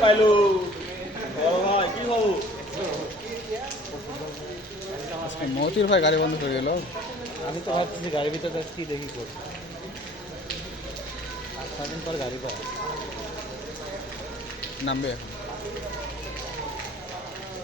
ভাই ভাই কি খবর মতির ভাই গাড়ি বন্ধ করে গেল আমি তো ভাবছি গাড়ির ভিতরে যাচ্ছি দেখি করি আর ছদিন পর গাড়ি পাওয়া নামবে। এখন।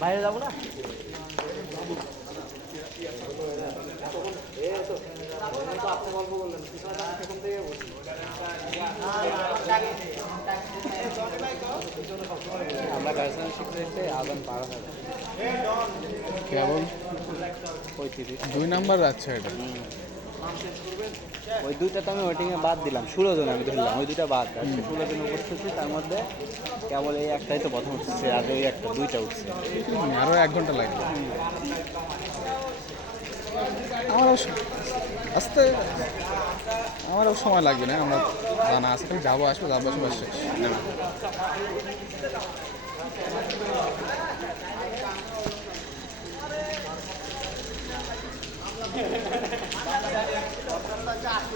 বাইরে যাব না? আমরা গার্লসেন শিখতে আদান পার হবে। কেবল পঁয়ত্রিশ। দুই নাম্বার যাচ্ছে এটা। ওই দুইটা তো আমি ওয়েটিংয়ে বাদ দিলাম। ষোলো জন আমি ধরলাম, ওই দুইটা বাদ। আজকে ষোলো জন উপস্থিত, তার মধ্যে কেবল এই একটাই তো প্রথম উঠছে, আর ওই একটা, দুইটা উঠছে। আরও এক ঘণ্টা লাগবে। আমার আসতে। আমারও সময় লাগবে না, আমরা জানা খালি যাব, আসব যাব, আসব আর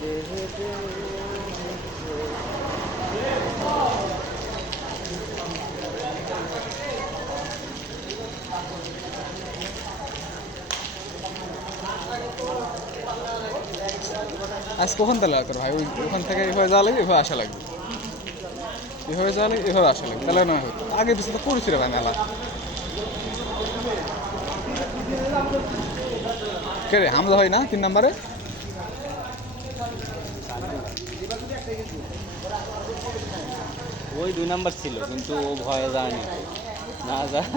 আজ কখন তাহলে তোর ভাই, ওই ওখান থেকে এভাবে যাওয়া লাগবে, এভাবে আসা লাগবে। এভাবে যাওয়া লাগবে, এভাবে আসা লাগবে। তাহলে না আগে পিছনে তো করেছিল ভাই মেলা। কে রে হামলা হয় না তিন নাম্বারে? ওই দুই নাম্বার ছিল কিন্তু ও ভয়ে যায়নি। না যায়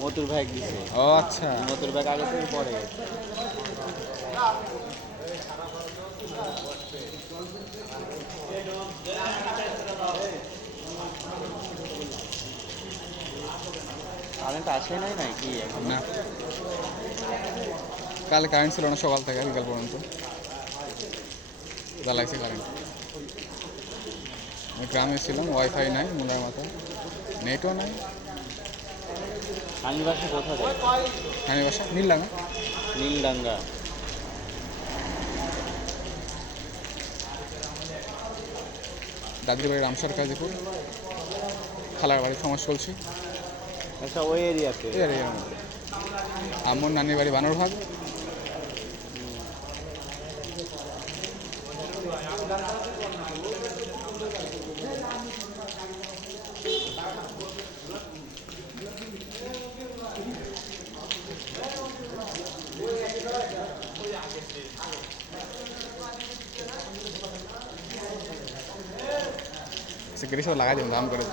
মতুর ব্যাগ দিছে ও আচ্ছা। মতুর ব্যাগ আগে থেকে পরে গেছে। কারেন্ট আসে নাই নাকি এখন? না। কাল কারেন্ট ছিল না সকাল থেকে বিকাল পর্যন্ত। যা লাগছে কারেন্ট গ্রামে ছিলাম ওয়াইফাই নাই মুলার মাথা নেটও নাই। বাসা বাসা নীলডাঙ্গা। নীলডাঙ্গা। দাদির বাড়ি রামসার কাজীপুর খালার বাড়ি সমাজ চলছি আচ্ছা ওই এরিয়াতে মধ্যে। আমার নানির বাড়ি বানর সিকিউরিটি সব লাগাই দিন, দাম করে।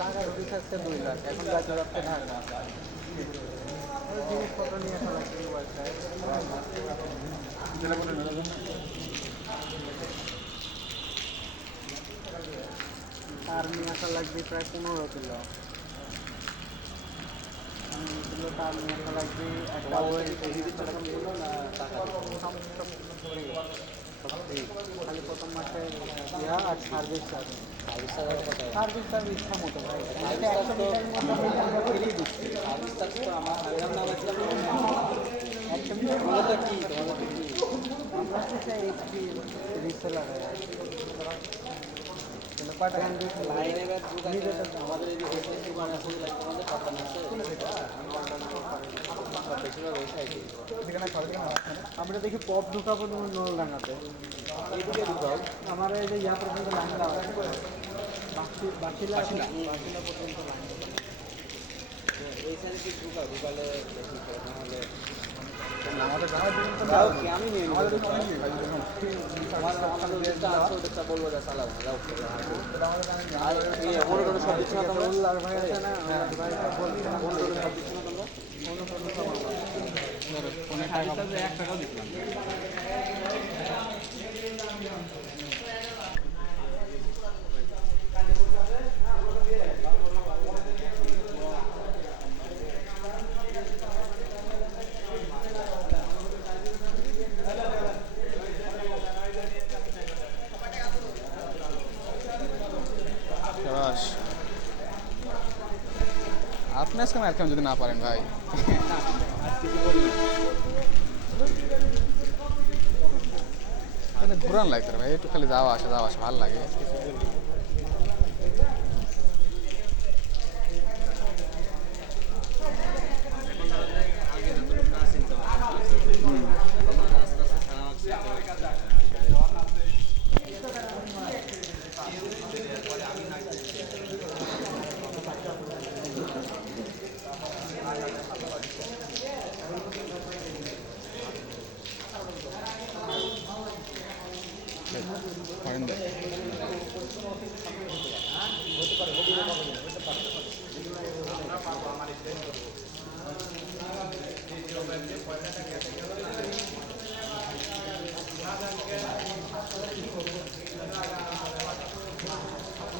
টাকা রুটি থাকছে দুই লাখ, এখন যাচ্ছে যাচ্ছে ঢাকা জিনিসপত্র নিয়ে আসা লাগছে বাসায় আর নিয়ে আসা লাগবে প্রায় পনেরো কিলো এগুলো তার নিয়ে লাগবে একটা খালি প্রথম মাসে আর সার্ভিস চার্জ। সার্ভিস চার্জের কথা সার্ভিস চার্জ ইচ্ছা মতো ভাই সার্ভিস চার্জ তো ফ্রি দিচ্ছি সার্ভিস চার্জ তো আমার আমি নাম তোমাদের তো কি তোমাদের তো কি আমরা হচ্ছে এইচপি রিসেলার কয়টা গান দিয়েছি লাইনে বা দোকানে আমাদের এই যে এসএস দোকান আছে লাইক তোমাদের কথা না আছে বেশিরভাগ ওই সাইডে আমরা দেখি পপ ঢুকাবো তোমার নল ডাঙাতে এইদিকে ঢুকাও আমার এই যে ইয়া টাকা এক টাকাও দিচ্ছিলাম আপনি আজকে মার যদি না পারেন ভাই? মানে ঘুরান লাগতো ভাই, একটু খালি যাওয়া আসা যাওয়া আসা ভালো লাগে।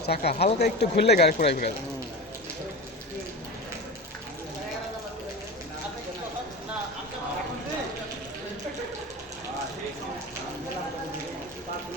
চাকা হালকা একটু ঘুরলে গাড়ি পুরাই ঘুরে যায়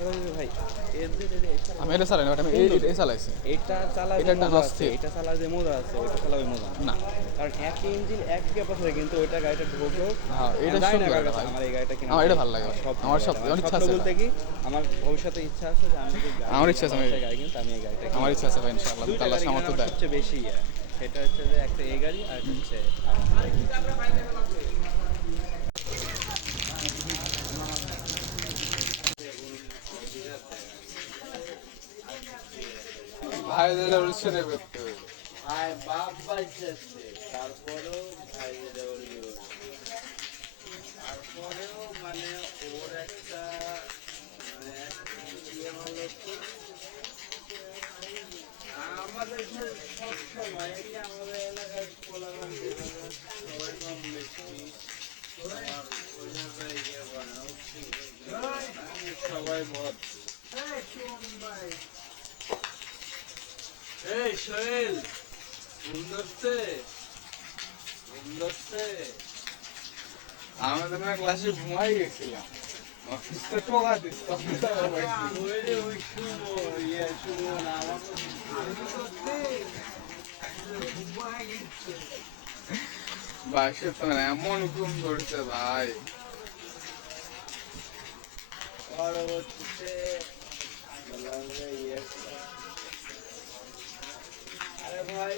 ওই যে ভাই এর যে যে- যে- আমি এটা চালাই না আমি এই- এই- এই চালাইছি এটা চালা এটা আছে এটা চালা যে মজা আছে ওইটা চালা ওই মজা না। না কারণ এক ইঞ্জিন এক ক্যাপাসিটি কিন্তু ওইটা গাড়িটা ঢোকো হ্যাঁ, এটা সুন্দর। আমার এই গাড়িটা কিনা আমার এটা ভালো লাগে। আমার। স্বপ্ন, ইচ্ছা আছে বলতে কি আমার ভবিষ্যতে ইচ্ছা আছে যে আমি গাড়ি আমার ইচ্ছা আছে, আমি- গাড়ি কিনতে আমি এই গাড়িটা। আমার ইচ্ছা আছে ভাই ইনশাআল্লাহ আল্লাহ সামর্থ্য দেয় সবচেয়ে বেশি ইয়ে। সেটা হচ্ছে যে একটা এই গাড়ি আর একটা হচ্ছে ভাই করতে ভাই বাপ তারপরেও ভাই বলব তারপরেও মানে ওর একটা মানে ইয়ে আমাদের আমাদের সবাই মত এই সোহেল সুন্দরছে সুন্দরছে আমি তো ক্লাসে ঘুমাই গেছিলাম। ইয়ে শুভ না তো তো এমন ঘুম ধরছে ভাই। পরবর্তীতে আরে ভাই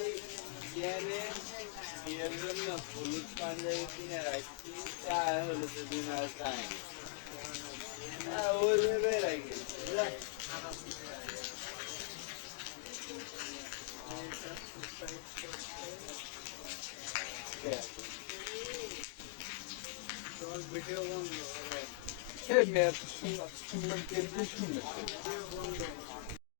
হলুদ পাঞ্জাবি কিনে রাখছি চা হলুদ দিন আর চাই metros.